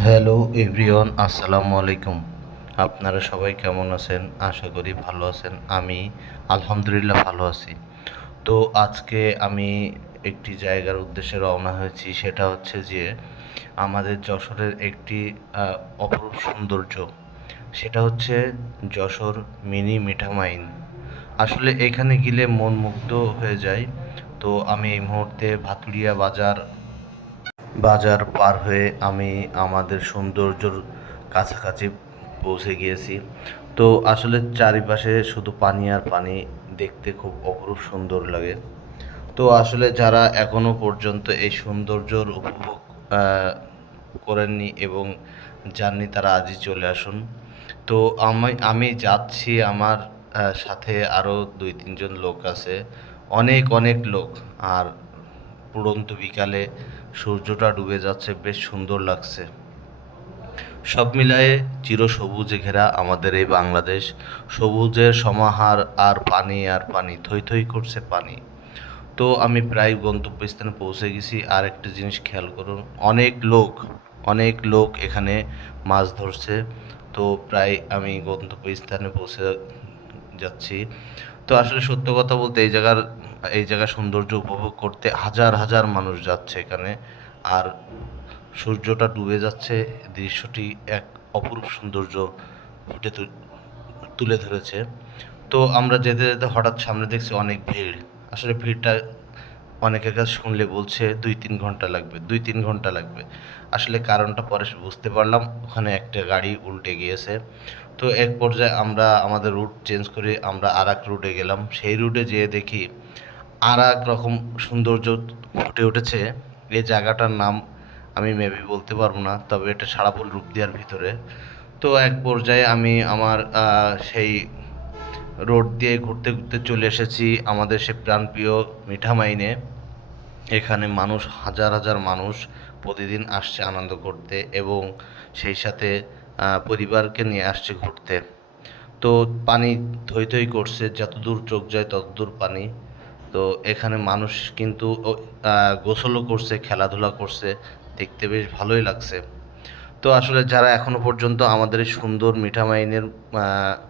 Hello everyone, আসসালামু আলাইকুম। আপনারা সবাই কেমন আছেন? আশা করি ভালো আছেন। আমি আলহামদুলিল্লাহ ভালো আছি। তো আজকে আমি একটি জায়গার উদ্দেশ্যে রওনা হয়েছি। সেটা হচ্ছে যে আমাদের যশোরের একটি অপরূপ সৌন্দর্য। সেটা হচ্ছে যশোর মিনি মিঠামাইন। আসলে এখানে গেলে মন মুগ্ধ হয়ে যায়। তো আমি এই মুহূর্তে ভাতুরিয়া বাজার বাজার পার হয়ে আমি আমাদের সৌন্দর্যর কাছাকাছি পৌঁছে গিয়েছি। তো আসলে চারিপাশে শুধু পানি আর পানি, দেখতে খুব অপরূপ সুন্দর লাগে। তো আসলে যারা এখনো পর্যন্ত এই সৌন্দর্যর উপভোগ করেননি এবং যাননি, তারা আজই চলে আসুন। তো আমি যাচ্ছি, আমার সাথে আরও ২-৩ জন লোক আছে, অনেক অনেক লোক। আর পড়ন্ত বিকালে সূর্যটা ডুবে যাচ্ছে, বেশ সুন্দর লাগছে। সব মিলায়ে চিরসবুজে ঘেরা আমাদের এই বাংলাদেশ, সবুজের সমাহার, আর পানি আর পানি, থই থই করছে পানি। তো আমি প্রায় গন্তব্যস্থানে পৌঁছে গেছি। আর একটা জিনিস খেয়াল করুন, অনেক লোক এখানে মাছ ধরছে। তো প্রায় আমি গন্তব্যস্থানে পৌঁছে যাচ্ছি। তো আসলে সত্য কথা বলতে এই জায়গার সৌন্দর্য উপভোগ করতে হাজার হাজার মানুষ যাচ্ছে এখানে। আর সূর্যটা ডুবে যাচ্ছে, দৃশ্যটি এক অপরূপ সৌন্দর্য ফুটে তুলে ধরেছে। তো আমরা যেতে যেতে হঠাৎ সামনে দেখছি অনেক ভিড়। আসলে ভিড়টা অনেকের কাছে শুনলে বলছে ২-৩ ঘন্টা লাগবে, ২-৩ ঘন্টা লাগবে। আসলে কারণটা পরে বুঝতে পারলাম, ওখানে একটা গাড়ি উল্টে গিয়েছে। তো এক পর্যায়ে আমরা আমাদের রুট চেঞ্জ করে আমরা আরেক রুটে গেলাম। সেই রুটে যেয়ে দেখি আরেক রকম সৌন্দর্য ফুটে উঠেছে। এই জায়গাটার নাম আমি মেবি বলতে পারবো না, তবে এটা সারাপুর রূপদিয়ার ভিতরে। তো এক পর্যায়ে আমি আমার সেই রোড দিয়ে ঘুরতে ঘুরতে চলে এসেছি আমাদের সে প্রাণপ্রিয় মিঠামাইনে। এখানে মানুষ, হাজার হাজার মানুষ প্রতিদিন আসছে আনন্দ করতে, এবং সেই সাথে পরিবারকে নিয়ে আসছে ঘুরতে। তো পানি থই থই করছে, যতদূর চোখ যায় ততদূর পানি। তো এখানে মানুষ কিন্তু গোসলও করছে, খেলাধুলা করছে, দেখতে বেশ ভালোই লাগছে। তো আসলে যারা এখনো পর্যন্ত আমাদের এই সুন্দর মিঠামাইনের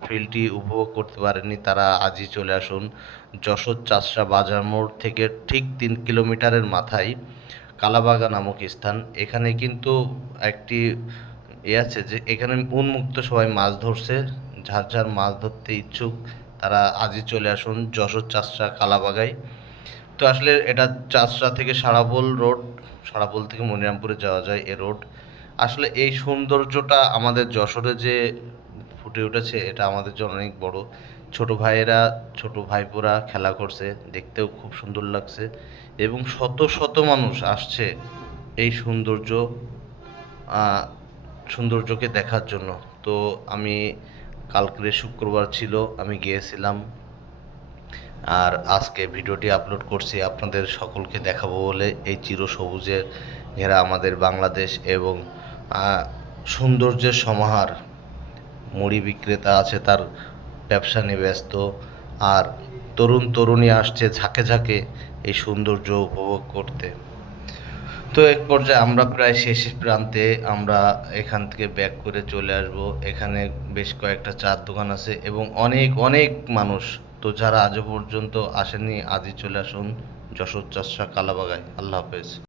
ফিলটি উপভোগ করতে পারেননি, তারা আজই চলে আসুন। যশোর চাষড়া বাজার মোড় থেকে ঠিক ৩ কিলোমিটারের মাথায় কালাবাগা নামক স্থান। এখানে কিন্তু একটি আছে যে এখানে উন্মুক্ত সবাই মাছ ধরছে। যার যার মাছ ধরতে ইচ্ছুক, তারা আজই চলে আসুন যশোর চাষড়া কালাবাগায়। তো আসলে এটা চাষড়া থেকে সারাবোল রোড, সারাবোল থেকে মনিরামপুরে যাওয়া যায় এ রোড। আসলে এই সৌন্দর্যটা আমাদের যশোরে যে ফুটে উঠেছে, এটা আমাদের জন্য অনেক বড়। ছোট ভাইয়েরা, ছোট ভাইপোরা খেলা করছে, দেখতেও খুব সুন্দর লাগছে। এবং শত শত মানুষ আসছে এই সৌন্দর্যকে দেখার জন্য। তো আমি কালকে শুক্রবার ছিল, আমি গিয়েছিলাম। আর আজকে ভিডিওটি আপলোড করছি আপনাদের সকলকে দেখাবো বলে, এই চিরসবুজে ঘেরা আমাদের বাংলাদেশ এবং সৌন্দর্যের সমাহার। মুড়ি বিক্রেতা আছে, তার ব্যবসা নিয়ে ব্যস্ত। আর তরুণ তরুণী আসছে ঝাঁকে ঝাঁকে এই সৌন্দর্য উপভোগ করতে। তো এক পর্যায়ে আমরা প্রায় শেষ প্রান্তে, আমরা এখান থেকে ব্যাক করে চলে আসব। এখানে বেশ কয়েকটা চার দোকান আছে এবং অনেক অনেক মানুষ। তো যারা আজও পর্যন্ত আসেননি, আজই চলে আসুন যশোর চাষড়া কালাবাগায়। আল্লাহ হাফেজ।